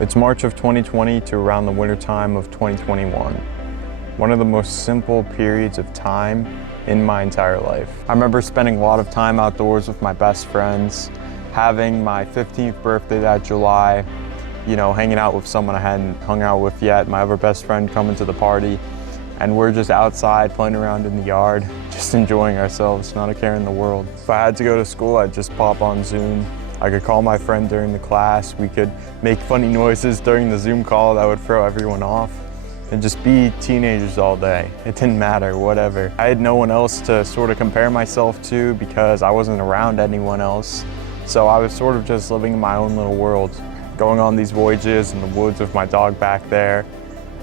It's March of 2020 to around the winter time of 2021. One of the most simple periods of time in my entire life. I remember spending a lot of time outdoors with my best friends, having my 15th birthday that July, hanging out with someone I hadn't hung out with yet, my other best friend coming to the party, and we're just outside playing around in the yard, just enjoying ourselves, not a care in the world. If I had to go to school, I'd just pop on Zoom. I could call my friend during the class. We could make funny noises during the Zoom call that would throw everyone off, and just be teenagers all day. It didn't matter, whatever. I had no one else to sort of compare myself to because I wasn't around anyone else. So I was sort of just living in my own little world, going on these voyages in the woods with my dog back there,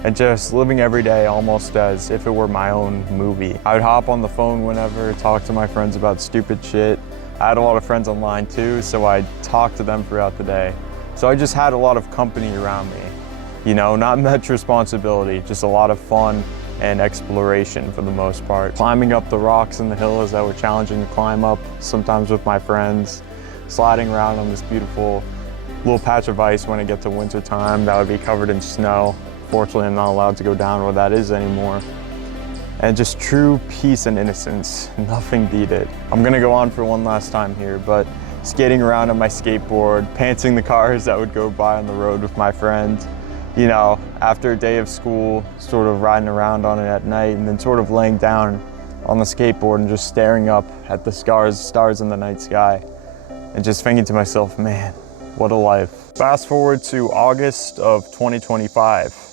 and just living every day almost as if it were my own movie. I would hop on the phone whenever, talk to my friends about stupid shit. I had a lot of friends online too, so I'd talk to them throughout the day. So I just had a lot of company around me. Not much responsibility, just a lot of fun and exploration for the most part. Climbing up the rocks and the hills that were challenging to climb up, sometimes with my friends, sliding around on this beautiful little patch of ice when it gets to winter time that would be covered in snow. Fortunately, I'm not allowed to go down where that is anymore. And just true peace and innocence, nothing beat it. I'm gonna go on for one last time here, but skating around on my skateboard, pantsing the cars that would go by on the road with my friends, after a day of school, sort of riding around on it at night, and then sort of laying down on the skateboard and just staring up at the stars in the night sky, and just thinking to myself, man, what a life. Fast forward to August of 2025.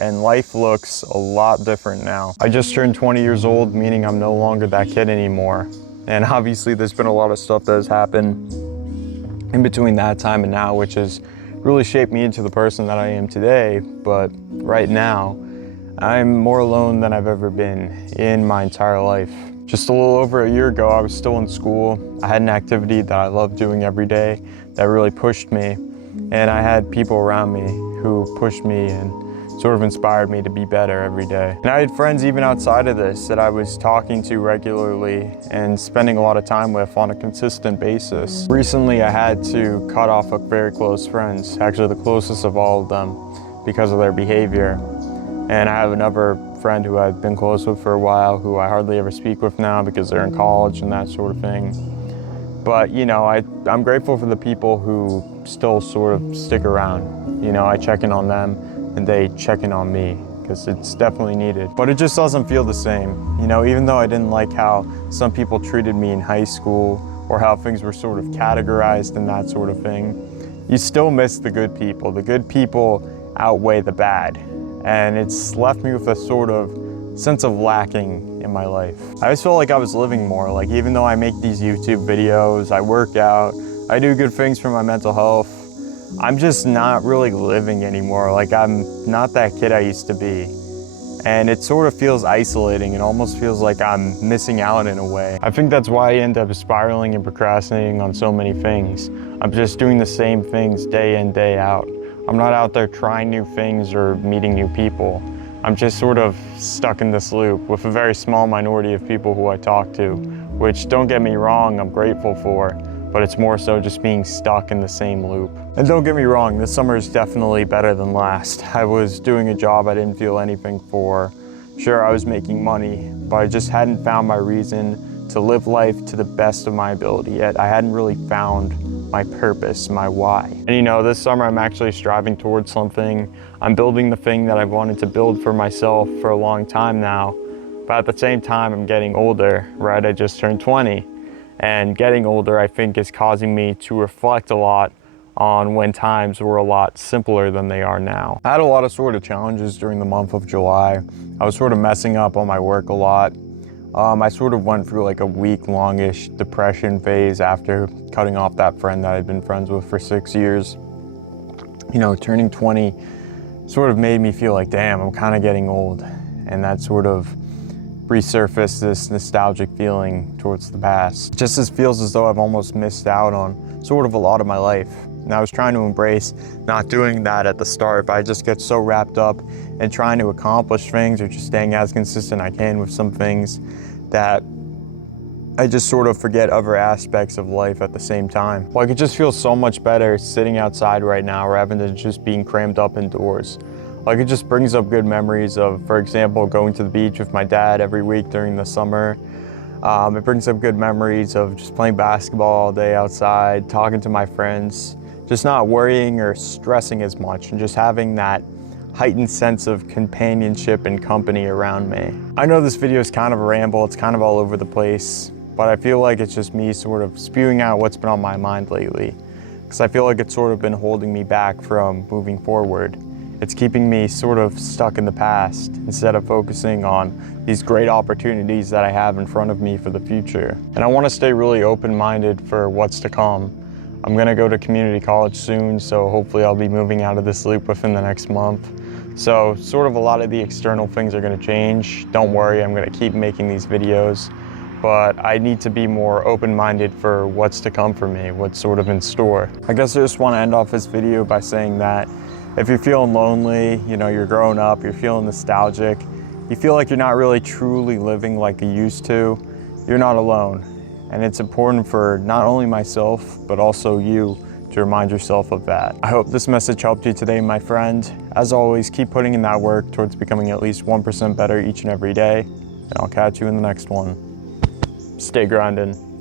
And life looks a lot different now. I just turned 20 years old, meaning I'm no longer that kid anymore. And obviously there's been a lot of stuff that has happened in between that time and now, which has really shaped me into the person that I am today. But right now, I'm more alone than I've ever been in my entire life. Just a little over a year ago, I was still in school. I had an activity that I loved doing every day that really pushed me. And I had people around me who pushed me and sort of inspired me to be better every day. And I had friends even outside of this that I was talking to regularly and spending a lot of time with on a consistent basis. Recently, I had to cut off very close friends, actually the closest of all of them, because of their behavior. And I have another friend who I've been close with for a while who I hardly ever speak with now because they're in college and that sort of thing. But I'm grateful for the people who still sort of stick around. I check in on them and they check in on me because it's definitely needed. But it just doesn't feel the same. Even though I didn't like how some people treated me in high school or how things were sort of categorized and that sort of thing, you still miss the good people. The good people outweigh the bad. And it's left me with a sort of sense of lacking in my life. I just felt like I was living more. Like even though I make these YouTube videos, I work out, I do good things for my mental health, I'm just not really living anymore. Like I'm not that kid I used to be. And it sort of feels isolating. It almost feels like I'm missing out in a way. I think that's why I end up spiraling and procrastinating on so many things. I'm just doing the same things day in, day out. I'm not out there trying new things or meeting new people. I'm just sort of stuck in this loop with a very small minority of people who I talk to, which, don't get me wrong, I'm grateful for, but it's more so just being stuck in the same loop. And don't get me wrong, this summer is definitely better than last. I was doing a job I didn't feel anything for. Sure, I was making money, but I just hadn't found my reason to live life to the best of my ability yet. I hadn't really found my purpose, my why. And this summer I'm actually striving towards something. I'm building the thing that I've wanted to build for myself for a long time now. But at the same time, I'm getting older, right? I just turned 20. And getting older, I think, is causing me to reflect a lot on when times were a lot simpler than they are now. I had a lot of sort of challenges during the month of July. I was sort of messing up on my work a lot. I sort of went through like a week-long-ish depression phase after cutting off that friend that I'd been friends with for 6 years. Turning 20 sort of made me feel like, damn, I'm kind of getting old. And that sort of resurfaced this nostalgic feeling towards the past. Just as feels as though I've almost missed out on sort of a lot of my life. And I was trying to embrace not doing that at the start, but I just get so wrapped up in trying to accomplish things or just staying as consistent I can with some things that I just sort of forget other aspects of life at the same time. Like, it just feels so much better sitting outside right now rather than just being crammed up indoors. Like, it just brings up good memories of, for example, going to the beach with my dad every week during the summer. It brings up good memories of just playing basketball all day outside, talking to my friends, just not worrying or stressing as much, and just having that heightened sense of companionship and company around me. I know this video is kind of a ramble, it's kind of all over the place, but I feel like it's just me sort of spewing out what's been on my mind lately, because I feel like it's sort of been holding me back from moving forward. It's keeping me sort of stuck in the past instead of focusing on these great opportunities that I have in front of me for the future. And I want to stay really open-minded for what's to come. I'm going to go to community college soon, so hopefully I'll be moving out of this loop within the next month. So sort of a lot of the external things are going to change. Don't worry, I'm going to keep making these videos, but I need to be more open-minded for what's to come for me, what's sort of in store. I guess I just want to end off this video by saying that if you're feeling lonely, you know, you're growing up, you're feeling nostalgic, you feel like you're not really truly living like you used to, you're not alone. And it's important for not only myself, but also you to remind yourself of that. I hope this message helped you today, my friend. As always, keep putting in that work towards becoming at least 1% better each and every day, and I'll catch you in the next one. Stay grinding.